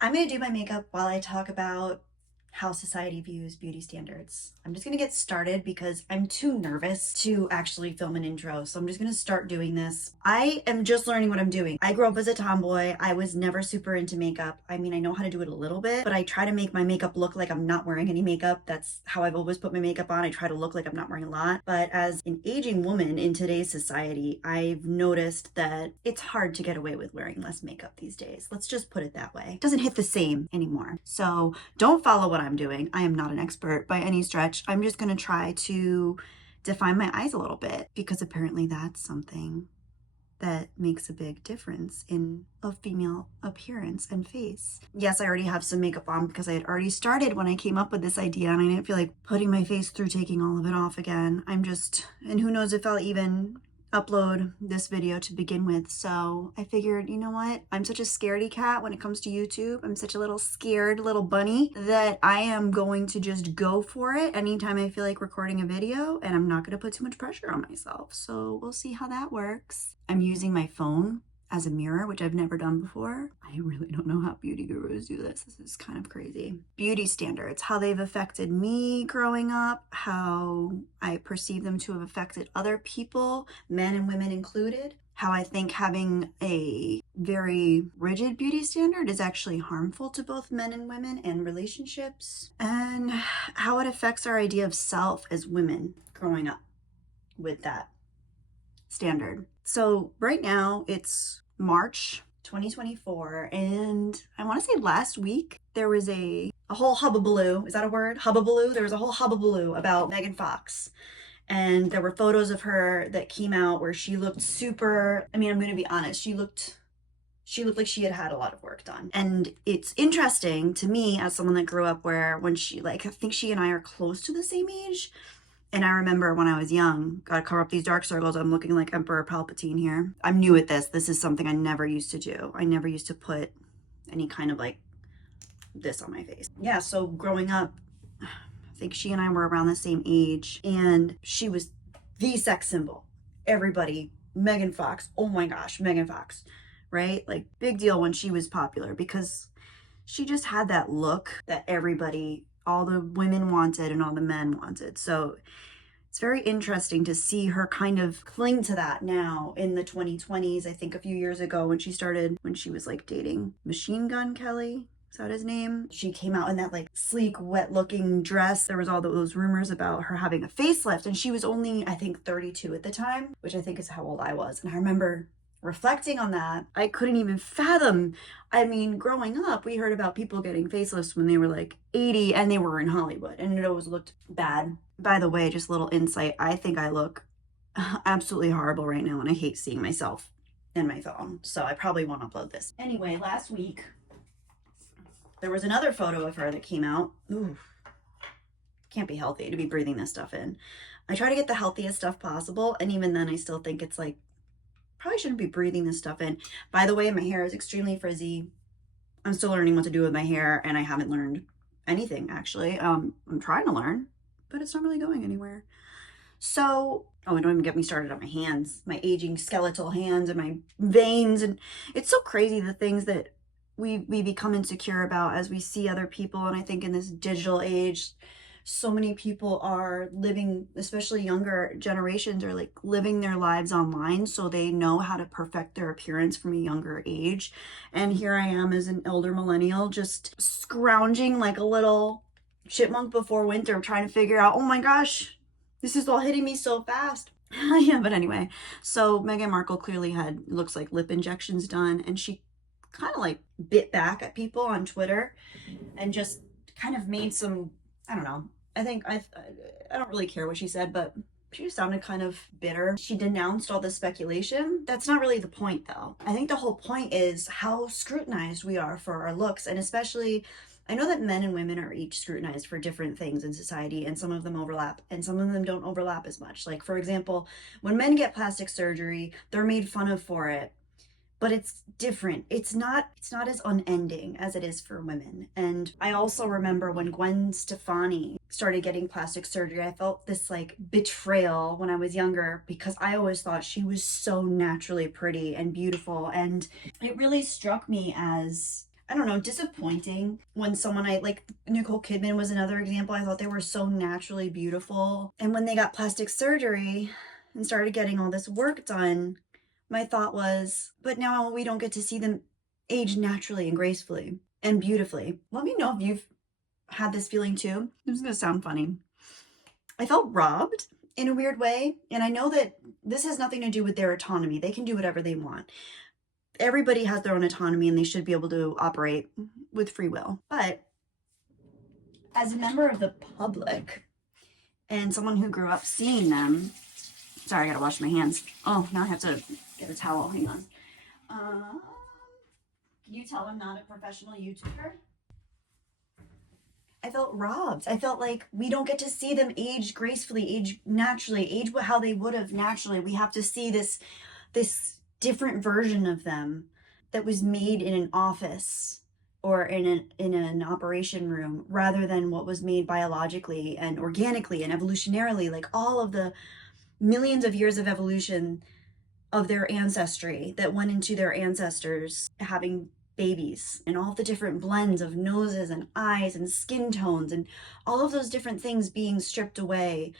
I'm going to do my makeup while I talk about how society views beauty standards. I'm just going to get started because I'm too nervous to actually film an intro. So I'm just going to start doing this. I am just learning what I'm doing. I grew up as a tomboy. I was never super into makeup. I mean, I know how to do it a little bit, but I try to make my makeup look like I'm not wearing any makeup. That's how I've always put my makeup on. I try to look like I'm not wearing a lot. But as an aging woman in today's society, I've noticed that it's hard to get away with wearing less makeup these days. Let's just put it that way. It doesn't hit the same anymore. So don't follow what I'm doing. I am not an expert by any stretch. I'm just going to try to define my eyes a little bit because apparently that's something that makes a big difference in a female appearance and face. Yes, I already have some makeup on because I had already started when I came up with this idea and I didn't feel like putting my face through taking all of it off again. And who knows if I'll even upload this video to begin with. So I figured, you know what? I'm such a scaredy cat when it comes to YouTube. I'm such a little scared little bunny that I am going to just go for it anytime I feel like recording a video, and I'm not going to put too much pressure on myself. So we'll see how that works. I'm using my phone as a mirror, which I've never done before. I really don't know how beauty gurus do this. This is kind of crazy. Beauty standards, how they've affected me growing up, how I perceive them to have affected other people, men and women included, how I think having a very rigid beauty standard is actually harmful to both men and women and relationships, and how it affects our idea of self as women growing up with that standard. So right now it's March 2024, and I want to say last week there was a whole hubbubaloo. Is that a word? Hubbubaloo? There was a whole hubbubaloo about Megan Fox. And there were photos of her that came out where she looked super, I mean, I'm going to be honest, she looked like she had had a lot of work done. And it's interesting to me as someone that grew up where when she, like, I think she and I are close to the same age. And I remember when I was young, gotta cover up these dark circles, I'm looking like Emperor Palpatine here. I'm new at this. This is something I never used to do. I never used to put any kind of like this on my face. Yeah, so growing up, I think she and I were around the same age, and she was the sex symbol. Everybody, Megan Fox, oh my gosh, Megan Fox, right? Like, big deal when she was popular because she just had that look that everybody, all the women wanted and all the men wanted. So it's very interesting to see her kind of cling to that now in the 2020s. I think a few years ago when she was like dating Machine Gun Kelly. Is that his name? She came out in that like sleek, wet looking dress. There was all those rumors about her having a facelift, and she was only, I think, 32 at the time, which I think is how old I was. And I remember reflecting on that, I couldn't even fathom. I mean, growing up, we heard about people getting facelifts when they were like 80 and they were in Hollywood, and it always looked bad. By the way, just a little insight, I think I look absolutely horrible right now, and I hate seeing myself in my phone, so I probably won't upload this. Anyway, last week, there was another photo of her that came out. Ooh, can't be healthy to be breathing this stuff in. I try to get the healthiest stuff possible, and even then I still think it's like, probably shouldn't be breathing this stuff in. By the way, my hair is extremely frizzy. I'm still learning what to do with my hair, and I haven't learned anything actually. I'm trying to learn, but it's not really going anywhere. So, oh, and don't even get me started on my hands, my aging skeletal hands and my veins. And it's so crazy the things that we become insecure about as we see other people. And I think in this digital age, so many people are living, especially younger generations, are like living their lives online, so they know how to perfect their appearance from a younger age. And here I am as an elder millennial, just scrounging like a little chipmunk before winter, trying to figure out, oh my gosh, this is all hitting me so fast. Yeah, but anyway, so Meghan Markle clearly had, looks like, lip injections done, and she kind of like bit back at people on Twitter and just kind of made some, I don't know, I don't really care what she said, but she just sounded kind of bitter. She denounced all the speculation. That's not really the point, though. I think the whole point is how scrutinized we are for our looks, and especially, I know that men and women are each scrutinized for different things in society, and some of them overlap and some of them don't overlap as much. Like, for example, when men get plastic surgery, they're made fun of for it, but it's different. It's not as unending as it is for women. And I also remember when Gwen Stefani started getting plastic surgery, I felt this like betrayal when I was younger because I always thought she was so naturally pretty and beautiful. And it really struck me as I don't know, disappointing when someone I like, Nicole Kidman was another example. I thought they were so naturally beautiful. And when they got plastic surgery and started getting all this work done, my thought was, but now we don't get to see them age naturally and gracefully and beautifully. Let me know if you've had this feeling too. This is gonna sound funny. I felt robbed in a weird way. And I know that this has nothing to do with their autonomy. They can do whatever they want. Everybody has their own autonomy and they should be able to operate with free will. But as a member of the public and someone who grew up seeing them, sorry, I gotta wash my hands. Oh, now I have to get a towel. Hang on. Can you tell I'm not a professional YouTuber? I felt robbed. I felt like we don't get to see them age gracefully, age naturally, age how they would have naturally. We have to see this different version of them that was made in an office or in an operation room rather than what was made biologically and organically and evolutionarily, like all of the millions of years of evolution of their ancestry that went into their ancestors having babies, and all of the different blends of noses and eyes and skin tones and all of those different things being stripped away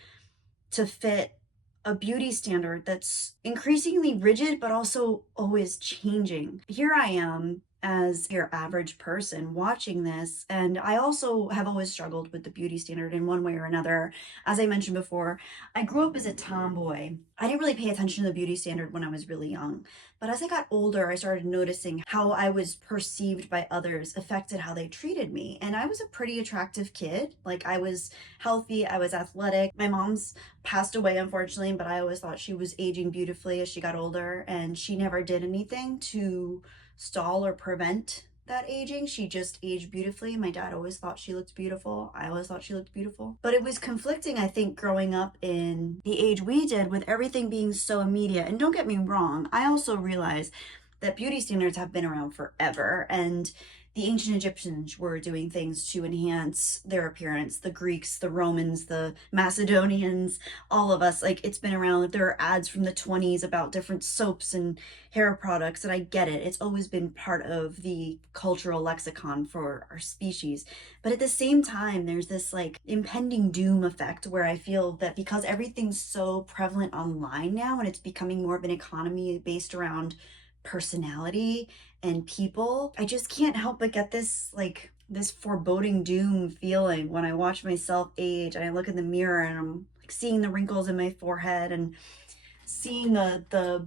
to fit a beauty standard that's increasingly rigid but also always changing. Here I am as your average person watching this, and I also have always struggled with the beauty standard in one way or another. As I mentioned before, I grew up as a tomboy. I didn't really pay attention to the beauty standard when I was really young, but as I got older, I started noticing how I was perceived by others affected how they treated me. And I was a pretty attractive kid. Like, I was healthy, I was athletic. My mom's passed away, unfortunately, but I always thought she was aging beautifully as she got older, and she never did anything to stall or prevent that aging. She just aged beautifully. My dad always thought she looked beautiful. I always thought she looked beautiful. But it was conflicting, I think, growing up in the age we did with everything being so immediate. And don't get me wrong, I also realize that beauty standards have been around forever, and the ancient Egyptians were doing things to enhance their appearance. The Greeks, the Romans, the Macedonians, all of us, like, it's been around. There are ads from the 20s about different soaps and hair products, and I get it. It's always been part of the cultural lexicon for our species. But at the same time, there's this like impending doom effect where I feel that because everything's so prevalent online now and it's becoming more of an economy based around personality and people, I just can't help but get this like this foreboding doom feeling when I watch myself age and I look in the mirror and I'm like seeing the wrinkles in my forehead and seeing the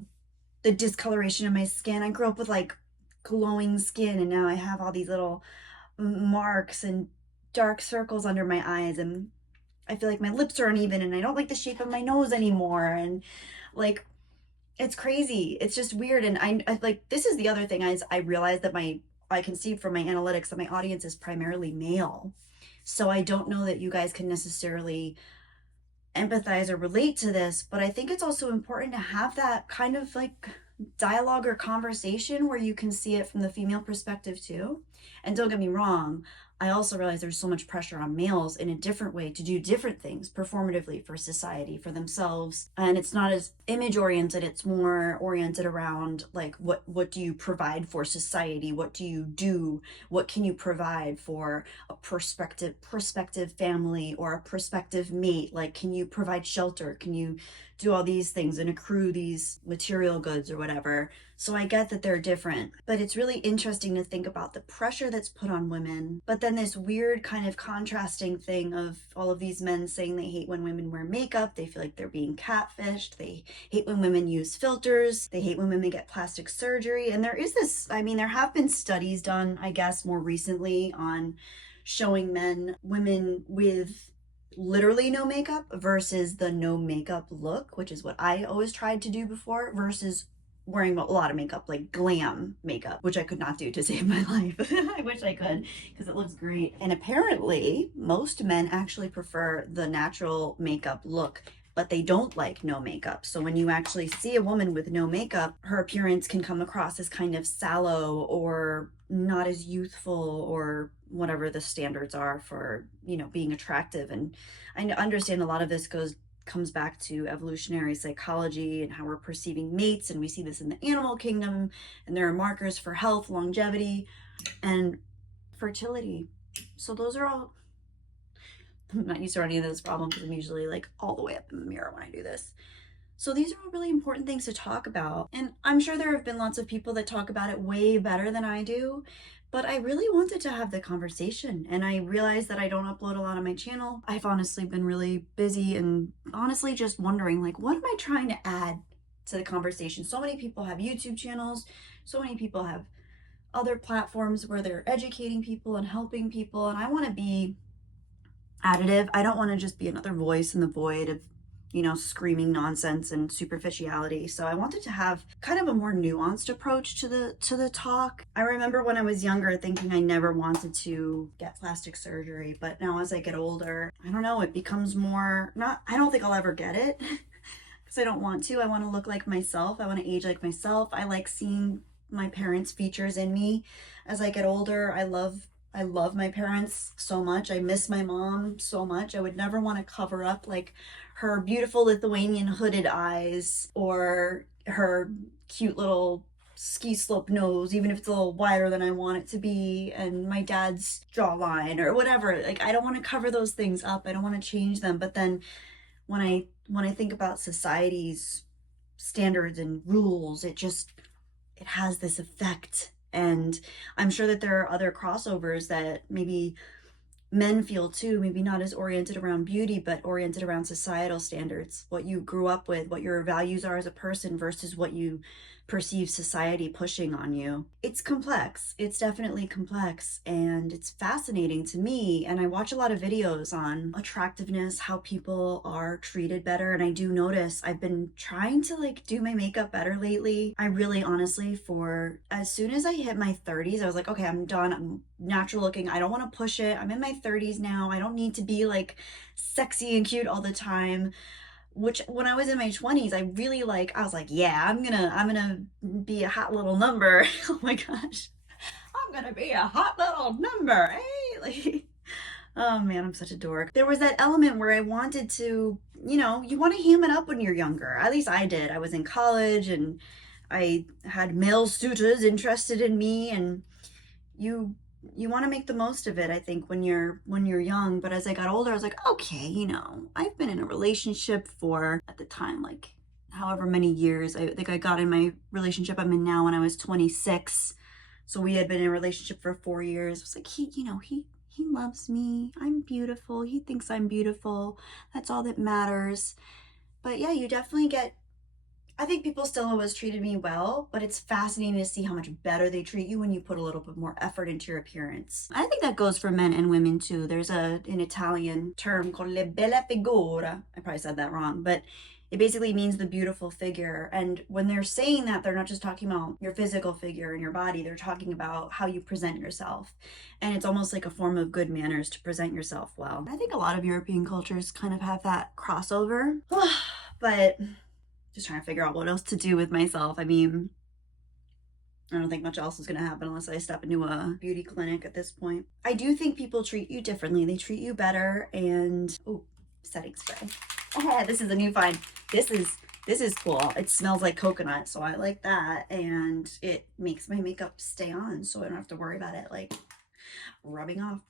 discoloration in my skin. I grew up with like glowing skin, and now I have all these little marks and dark circles under my eyes, and I feel like my lips are uneven and I don't like the shape of my nose anymore, and like it's crazy. It's just weird. And I like, this is the other thing is I realized that I can see from my analytics that my audience is primarily male. So I don't know that you guys can necessarily empathize or relate to this, but I think it's also important to have that kind of like dialogue or conversation where you can see it from the female perspective too. And don't get me wrong, I also realize there's so much pressure on males in a different way to do different things performatively for society, for themselves. And it's not as image oriented, it's more oriented around like what do you provide for society? What do you do? What can you provide for a prospective family or a prospective mate? Like, can you provide shelter? Can you do all these things and accrue these material goods or whatever? So I get that they're different, but it's really interesting to think about the pressure that's put on women, but then this weird kind of contrasting thing of all of these men saying they hate when women wear makeup, they feel like they're being catfished, they hate when women use filters, they hate when women get plastic surgery. And there is this, I mean, there have been studies done, I guess, more recently on showing women with literally no makeup versus the no makeup look, which is what I always tried to do before, versus wearing a lot of makeup, like glam makeup, which I could not do to save my life. I wish I could, because it looks great. And apparently most men actually prefer the natural makeup look, but they don't like no makeup. So when you actually see a woman with no makeup, her appearance can come across as kind of sallow or not as youthful or whatever the standards are for, you know, being attractive. And I understand a lot of this comes back to evolutionary psychology and how we're perceiving mates, and we see this in the animal kingdom, and there are markers for health, longevity. and fertility. So those are all, I'm not used to any of this problem because I'm usually like all the way up in the mirror when I do this. So these are all really important things to talk about. And I'm sure there have been lots of people that talk about it way better than I do, but I really wanted to have the conversation. And I realized that I don't upload a lot on my channel. I've honestly been really busy and honestly just wondering, like, what am I trying to add to the conversation? So many people have YouTube channels. So many people have other platforms where they're educating people and helping people. And I want to be additive. I don't want to just be another voice in the void of, you know, screaming nonsense and superficiality. So I wanted to have kind of a more nuanced approach to the talk. I remember when I was younger thinking I never wanted to get plastic surgery, but now as I get older, I don't know, it becomes more not I don't think I'll ever get it because I don't want to. I want to look like myself. I want to age like myself. I like seeing my parents' features in me as I get older. I love my parents so much. I miss my mom so much. I would never want to cover up like her beautiful Lithuanian hooded eyes or her cute little ski slope nose, even if it's a little wider than I want it to be, and my dad's jawline or whatever. Like I don't want to cover those things up. I don't want to change them. But then when I think about society's standards and rules, it has this effect. And I'm sure that there are other crossovers that maybe men feel too, maybe not as oriented around beauty, but oriented around societal standards, what you grew up with, what your values are as a person versus what you perceive society pushing on you. It's complex. It's definitely complex and it's fascinating to me. And I watch a lot of videos on attractiveness, how people are treated better. And I do notice I've been trying to like do my makeup better lately. I really honestly, for as soon as I hit my 30s, I was like, okay, I'm done. I'm natural looking. I don't want to push it. I'm in my 30s now. I don't need to be like sexy and cute all the time. Which when I was in my 20s, I really like, I was like, yeah, I'm gonna be a hot little number. Oh my gosh. I'm gonna be a hot little number. Hey, like, oh man, I'm such a dork. There was that element where I wanted to, you know, you want to ham it up when you're younger. At least I did. I was in college and I had male suitors interested in me, and you you want to make the most of it, I think, when you're young. But as I got older, I was like, okay, you know, I've been in a relationship for at the time like however many years. I think I got in my relationship I'm in now when I was 26. So we had been in a relationship for 4 years. It was like he loves me. I'm beautiful. He thinks I'm beautiful. That's all that matters. But yeah, you definitely get, I think people still always treated me well, but it's fascinating to see how much better they treat you when you put a little bit more effort into your appearance. I think that goes for men and women too. There's an Italian term called le bella figura. I probably said that wrong, but it basically means the beautiful figure. And when they're saying that, they're not just talking about your physical figure and your body, they're talking about how you present yourself. And it's almost like a form of good manners to present yourself well. I think a lot of European cultures kind of have that crossover. But just trying to figure out what else to do with myself. I mean, I don't think much else is going to happen unless I step into a beauty clinic at this point. I do think people treat you differently. They treat you better. And oh, setting spray. Oh, this is a new find. This is cool. It smells like coconut, so I like that, and it makes my makeup stay on, so I don't have to worry about it like rubbing off.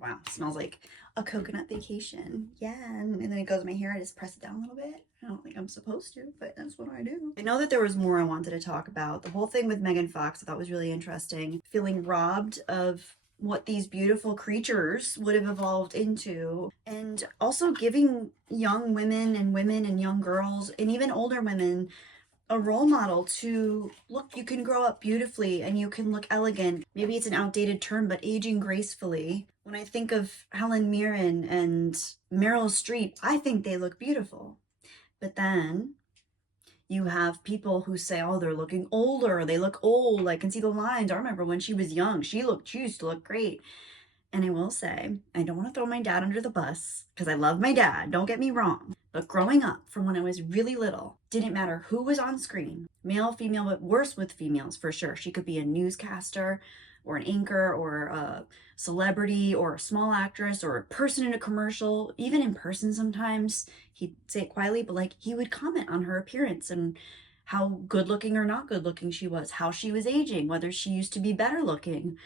Wow, it smells like a coconut vacation. Yeah, and then it goes in my hair. I just press it down a little bit. I don't think I'm supposed to, but that's what I do. I know that there was more I wanted to talk about. The whole thing with Megan Fox I thought was really interesting. Feeling robbed of what these beautiful creatures would have evolved into, and also giving young women and young girls and even older women a role model to look, you can grow up beautifully and you can look elegant. Maybe it's an outdated term, but aging gracefully. When I think of Helen Mirren and Meryl Streep, I think they look beautiful. But then you have people who say, oh, they're looking older. They look old. I can see the lines. I remember when she was young, she used to look great. And I will say, I don't want to throw my dad under the bus because I love my dad, don't get me wrong. But growing up from when I was really little, didn't matter who was on screen, male, female, but worse with females for sure. She could be a newscaster or an anchor or a celebrity or a small actress or a person in a commercial, even in person sometimes. He'd say it quietly, but like he would comment on her appearance and how good looking or not good looking she was, how she was aging, whether she used to be better looking,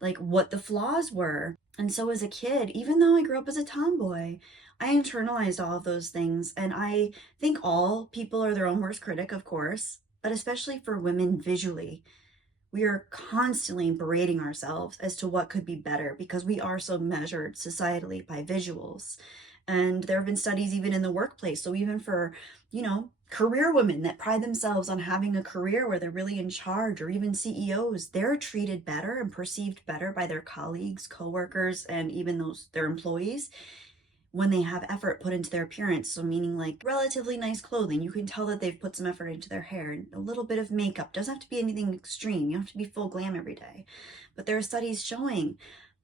like what the flaws were. And so as a kid, even though I grew up as a tomboy, I internalized all of those things. And I think all people are their own worst critic, of course, but especially for women visually, we are constantly berating ourselves as to what could be better because we are so measured societally by visuals. And there have been studies even in the workplace. So even for, career women that pride themselves on having a career where they're really in charge, or even CEOs, they're treated better and perceived better by their colleagues, coworkers, and even their employees when they have effort put into their appearance. So meaning like relatively nice clothing. You can tell that they've put some effort into their hair, and a little bit of makeup. Doesn't have to be anything extreme. You don't have to be full glam every day. But there are studies showing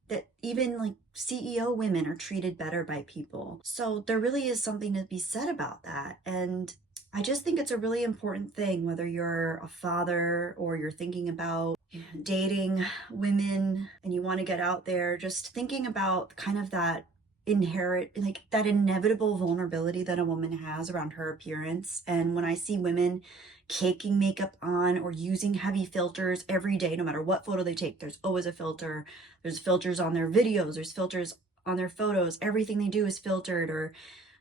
that even like CEO women are treated better by people. So there really is something to be said about that. And I just think it's a really important thing, whether you're a father or you're thinking about dating women and you want to get out there, just thinking about kind of that like that inevitable vulnerability that a woman has around her appearance. And when I see women caking makeup on or using heavy filters every day, no matter what photo they take, there's always a filter. There's filters on their videos, there's filters on their photos. Everything they do is filtered, or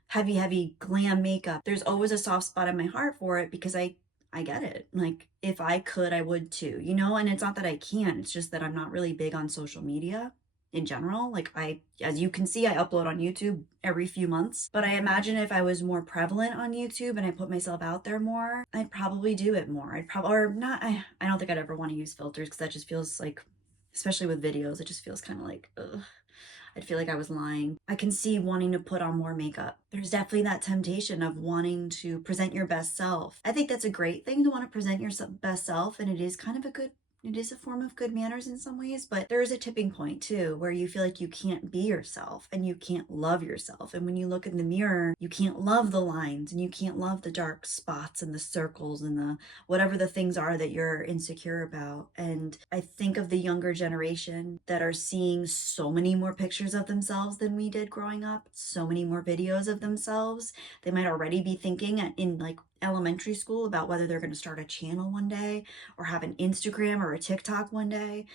heavy glam makeup. There's always a soft spot in my heart for it because I get it. Like if I could, I would too, and it's not that I can't, it's just that I'm not really big on social media in general. Like as you can see, I upload on YouTube every few months, but I imagine if I was more prevalent on YouTube and I put myself out there more, I'd probably do it more. Or not, I don't think I'd ever want to use filters because that just feels like, especially with videos, it just feels kind of like, ugh. I'd feel like I was lying. I can see wanting to put on more makeup. There's definitely that temptation of wanting to present your best self. I think that's a great thing to want to present your best self, and it is kind of it is a form of good manners in some ways, but there is a tipping point too where you feel like you can't be yourself and you can't love yourself. And when you look in the mirror, you can't love the lines and you can't love the dark spots and the circles and the whatever the things are that you're insecure about. And I think of the younger generation that are seeing so many more pictures of themselves than we did growing up, so many more videos of themselves. They might already be thinking in like elementary school about whether they're going to start a channel one day or have an Instagram or a TikTok one day.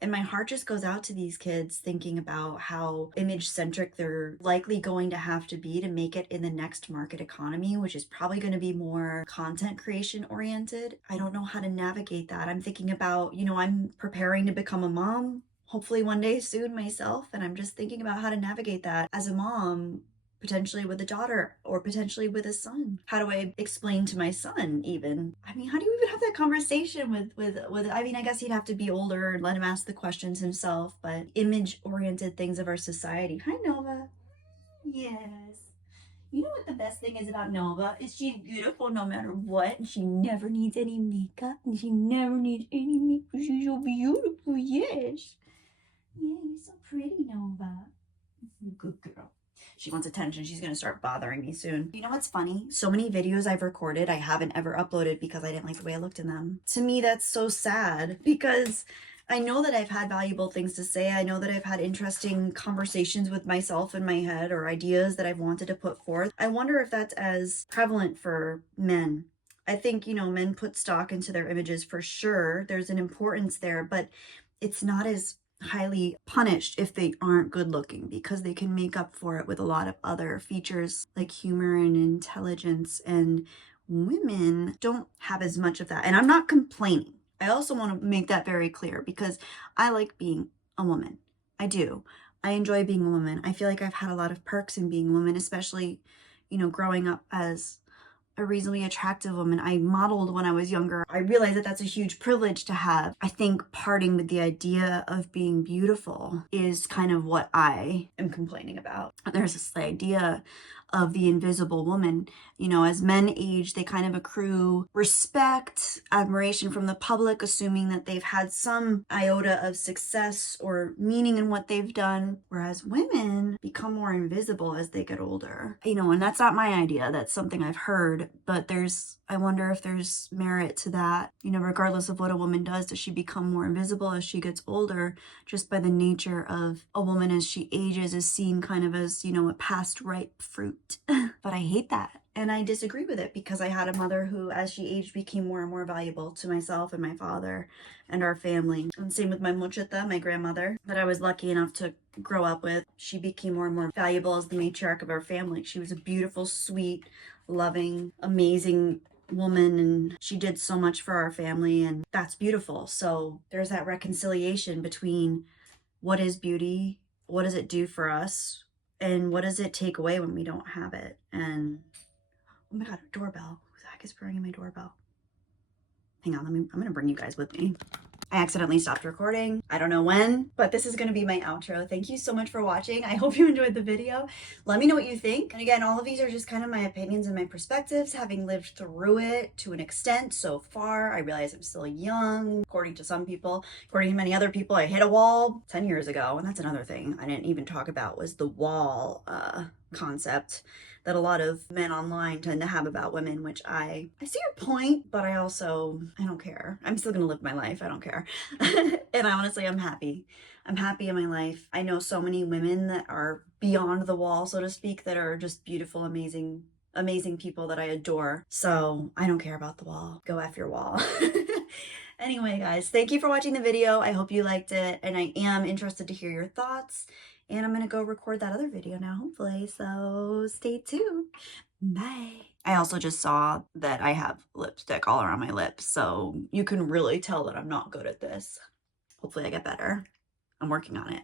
And my heart just goes out to these kids thinking about how image centric they're likely going to have to be to make it in the next market economy, which is probably going to be more content creation oriented. I don't know how to navigate that. I'm thinking about, I'm preparing to become a mom, hopefully one day soon myself. And I'm just thinking about how to navigate that as a mom, potentially with a daughter or potentially with a son. How do I explain to my son even? I mean, how do you even have that conversation with I mean, I guess he'd have to be older and let him ask the questions himself, but image oriented things of our society. Hi, Nova. Yes. You know what the best thing is about Nova is she's beautiful no matter what. And she never needs any makeup. And she never needs any makeup. She's so beautiful. Yes. Yeah, you're so pretty, Nova. Good girl. She wants attention. She's going to start bothering me soon. You know what's funny? So many videos I've recorded I haven't ever uploaded because I didn't like the way I looked in them. To me, that's so sad because I know that I've had valuable things to say. I know that I've had interesting conversations with myself in my head or ideas that I've wanted to put forth. I wonder if that's as prevalent for men. I think, men put stock into their images for sure. There's an importance there, but it's not as highly punished if they aren't good looking because they can make up for it with a lot of other features like humor and intelligence, and women don't have as much of that. And I'm not complaining. I also want to make that very clear because I like being a woman. I do. I enjoy being a woman. I feel like I've had a lot of perks in being a woman, especially, growing up as a reasonably attractive woman. I modeled when I was younger. I realized that that's a huge privilege to have. I think parting with the idea of being beautiful is kind of what I am complaining about. There's this idea of the invisible woman. As men age, they kind of accrue respect, admiration from the public, assuming that they've had some iota of success or meaning in what they've done, whereas women become more invisible as they get older. And that's not my idea. That's something I've heard, but I wonder if there's merit to that. Regardless of what a woman does she become more invisible as she gets older, just by the nature of a woman as she ages is seen kind of as, a past ripe fruit. But I hate that. And I disagree with it because I had a mother who, as she aged, became more and more valuable to myself and my father and our family. And same with my muchita, my grandmother, that I was lucky enough to grow up with. She became more and more valuable as the matriarch of our family. She was a beautiful, sweet, loving, amazing woman, and she did so much for our family, and that's beautiful. So there's that reconciliation between what is beauty, what does it do for us, and what does it take away when we don't have it. And oh my god, a doorbell. Who the heck is ringing my doorbell? Hang on, I'm gonna bring you guys with me. I accidentally stopped recording. I don't know when, but this is going to be my outro. Thank you so much for watching. I hope you enjoyed the video. Let me know what you think. And again, all of these are just kind of my opinions and my perspectives, having lived through it to an extent so far. I realize I'm still young, according to some people. According to many other people, I hit a wall 10 years ago. And that's another thing I didn't even talk about, was the wall concept that a lot of men online tend to have about women, which I see your point, but I don't care. I'm still gonna live my life. I don't care. And honestly, I'm happy. I'm happy in my life. I know so many women that are beyond the wall, so to speak, that are just beautiful, amazing people that I adore. So I don't care about the wall. Go F your wall. Anyway, guys, thank you for watching the video. I hope you liked it, and I am interested to hear your thoughts. And I'm going to go record that other video now, hopefully, so stay tuned. Bye. I also just saw that I have lipstick all around my lips, so you can really tell that I'm not good at this. Hopefully I get better. I'm working on it.